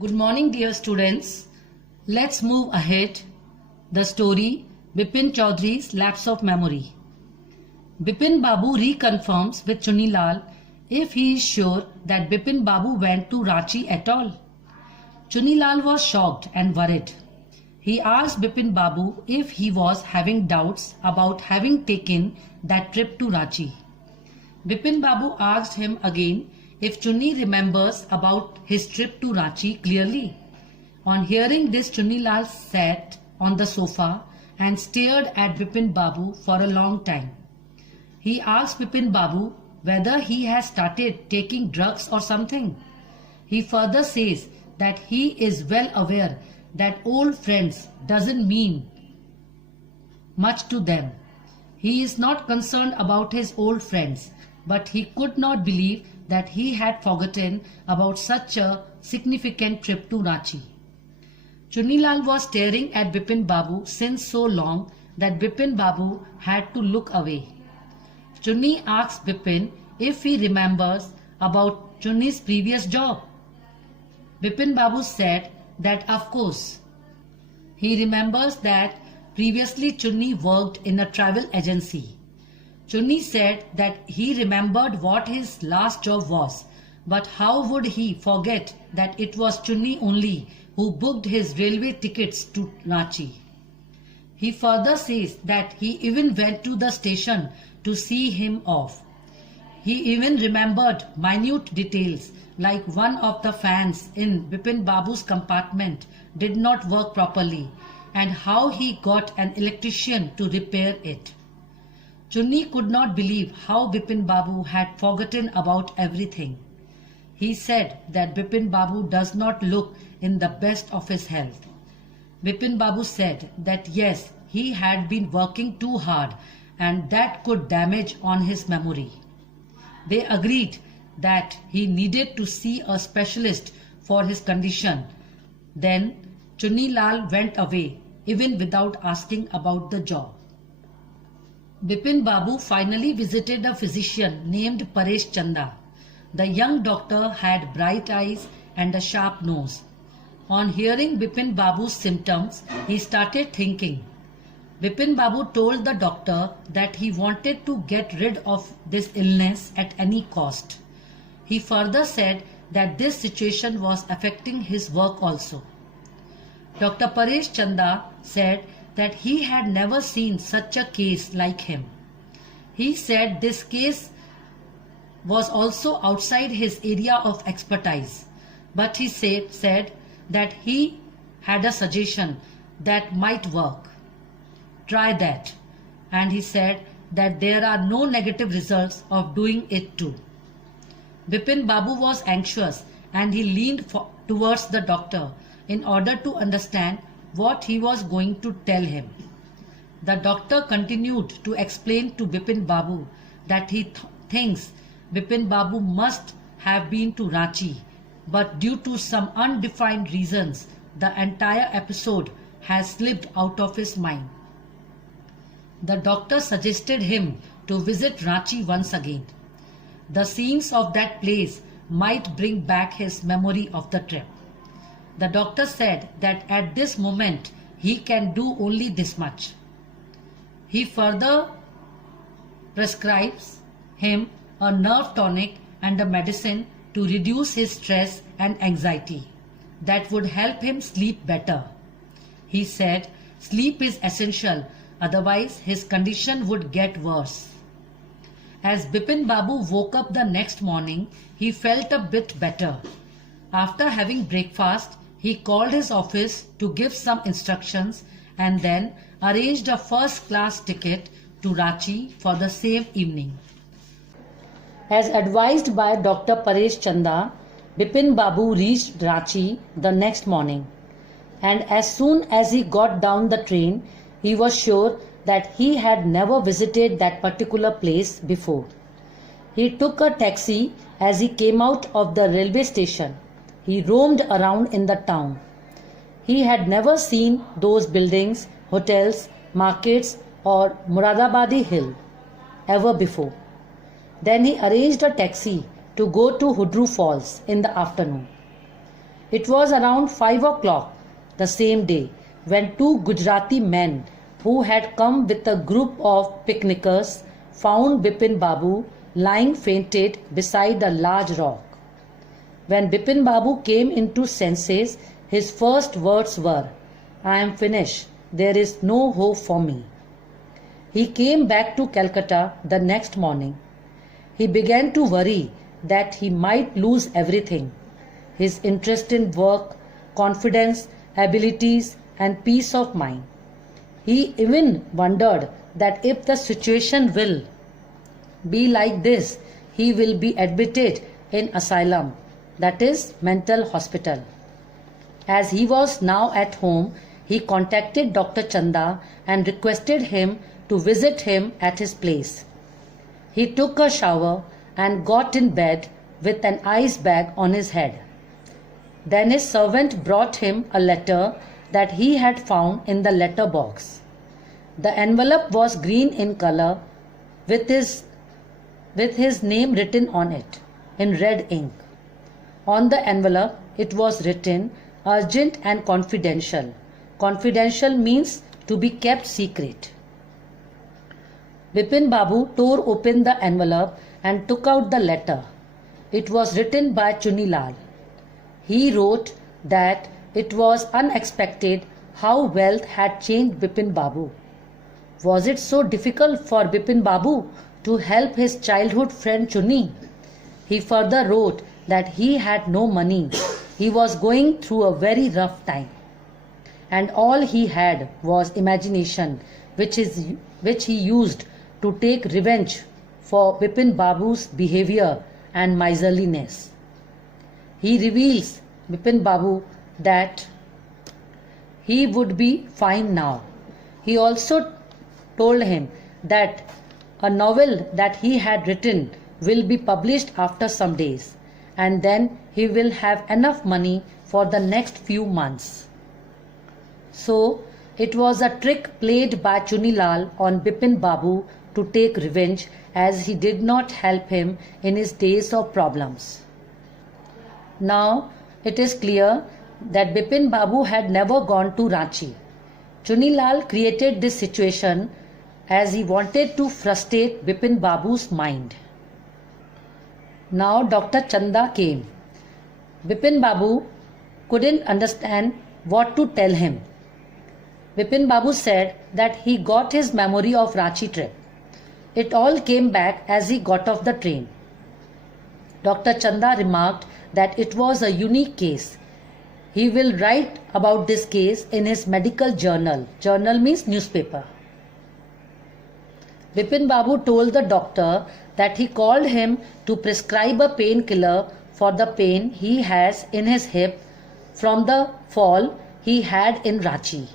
Good morning, dear students. Let's move ahead. The story Bipin Chaudhary's Lapse of Memory. Bipin Babu reconfirms with Chunilal if he is sure that Bipin Babu went to Ranchi at all. Chunilal was shocked and worried. He asked Bipin Babu if he was having doubts about having taken that trip to Ranchi. Bipin Babu asked him again if Chunni remembers about his trip to Ranchi clearly. On hearing this, Chunilal sat on the sofa and stared at Bipin Babu for a long time. He asked Bipin Babu whether he has started taking drugs or something. He further says that he is well aware that old friends doesn't mean much to them. He is not concerned about his old friends, but he could not believe that he had forgotten about such a significant trip to Ranchi. Chunilal was staring at Bipin Babu since so long that Bipin Babu had to look away. Chunni asked Bipin if he remembers about Chunni's previous job. Bipin Babu said that of course. He remembers that previously Chunni worked in a travel agency. Chunni said that he remembered what his last job was, but how would he forget that it was Chunni only who booked his railway tickets to Ranchi. He further says that he even went to the station to see him off. He even remembered minute details like one of the fans in Bipin Babu's compartment did not work properly and how he got an electrician to repair it. Chunni could not believe how Bipin Babu had forgotten about everything. He said that Bipin Babu does not look in the best of his health. Bipin Babu said that yes, he had been working too hard and that could damage on his memory. They agreed that he needed to see a specialist for his condition. Then Chunilal went away even without asking about the job. Bipin Babu finally visited a physician named Paresh Chanda. The young doctor had bright eyes and a sharp nose. On hearing Bipin Babu's symptoms, he started thinking. Bipin Babu told the doctor that he wanted to get rid of this illness at any cost. He further said that this situation was affecting his work also. Dr. Paresh Chanda said that he had never seen such a case like him. He said this case was also outside his area of expertise, but he said that he had a suggestion that might work. Try that. And he said that there are no negative results of doing it too. Bipin Babu was anxious and he leaned towards the doctor in order to understand what he was going to tell him. The doctor continued to explain to Bipin Babu that he thinks Bipin Babu must have been to Ranchi, but due to some undefined reasons, the entire episode has slipped out of his mind. The doctor suggested him to visit Ranchi once again. The scenes of that place might bring back his memory of the trip. The doctor said that at this moment he can do only this much. He further prescribes him a nerve tonic and a medicine to reduce his stress and anxiety that would help him sleep better. He said sleep is essential, otherwise his condition would get worse. As Bipin Babu woke up the next morning, he felt a bit better. After having breakfast, he called his office to give some instructions and then arranged a first-class ticket to Ranchi for the same evening. As advised by Dr. Paresh Chanda, Bipin Babu reached Ranchi the next morning. And as soon as he got down the train, he was sure that he had never visited that particular place before. He took a taxi as he came out of the railway station. He roamed around in the town. He had never seen those buildings, hotels, markets or Muradabadi Hill ever before. Then he arranged a taxi to go to Hudru Falls in the afternoon. It was around 5 o'clock the same day when two Gujarati men who had come with a group of picnickers found Bipin Babu lying fainted beside a large rock. When Bipin Babu came into senses, his first words were, "I am finished. There is no hope for me." He came back to Calcutta the next morning. He began to worry that he might lose everything: his interest in work, confidence, abilities, and peace of mind. He even wondered that if the situation will be like this, he will be admitted in asylum, that is, mental hospital. As he was now at home, he contacted Dr. Chanda and requested him to visit him at his place. He took a shower and got in bed with an ice bag on his head. Then his servant brought him a letter that he had found in the letter box. The envelope was green in color with his name written on it in red ink. On the envelope it was written, "Urgent and confidential." Confidential means to be kept secret. Bipin Babu tore open the envelope and took out the letter. It was written by Chuni Lal. He wrote that it was unexpected how wealth had changed Bipin Babu. Was it so difficult for Bipin Babu to help his childhood friend Chuni? He further wrote that he had no money. He was going through a very rough time, and all he had was imagination, which he used to take revenge for Bipin Babu's behavior and miserliness. He reveals Bipin Babu that he would be fine now. He also told him that a novel that he had written will be published after some days, and then he will have enough money for the next few months. So, it was a trick played by Chuni Lal on Bipin Babu to take revenge, as he did not help him in his days of problems. Now, it is clear that Bipin Babu had never gone to Ranchi. Chuni Lal created this situation as he wanted to frustrate Bipin Babu's mind. Now Dr. Chanda came. Bipin Babu couldn't understand what to tell him. Bipin Babu said that he got his memory of Ranchi trip. It all came back as he got off the train. Dr. Chanda remarked that it was a unique case. He will write about this case in his medical journal. Journal means newspaper. Bipin Babu told the doctor that he called him to prescribe a painkiller for the pain he has in his hip from the fall he had in Ranchi.